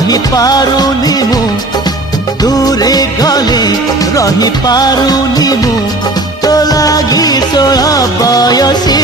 रही पारुनी मु दूरे गले रही पारुनी मु तो लागी 16 बयसी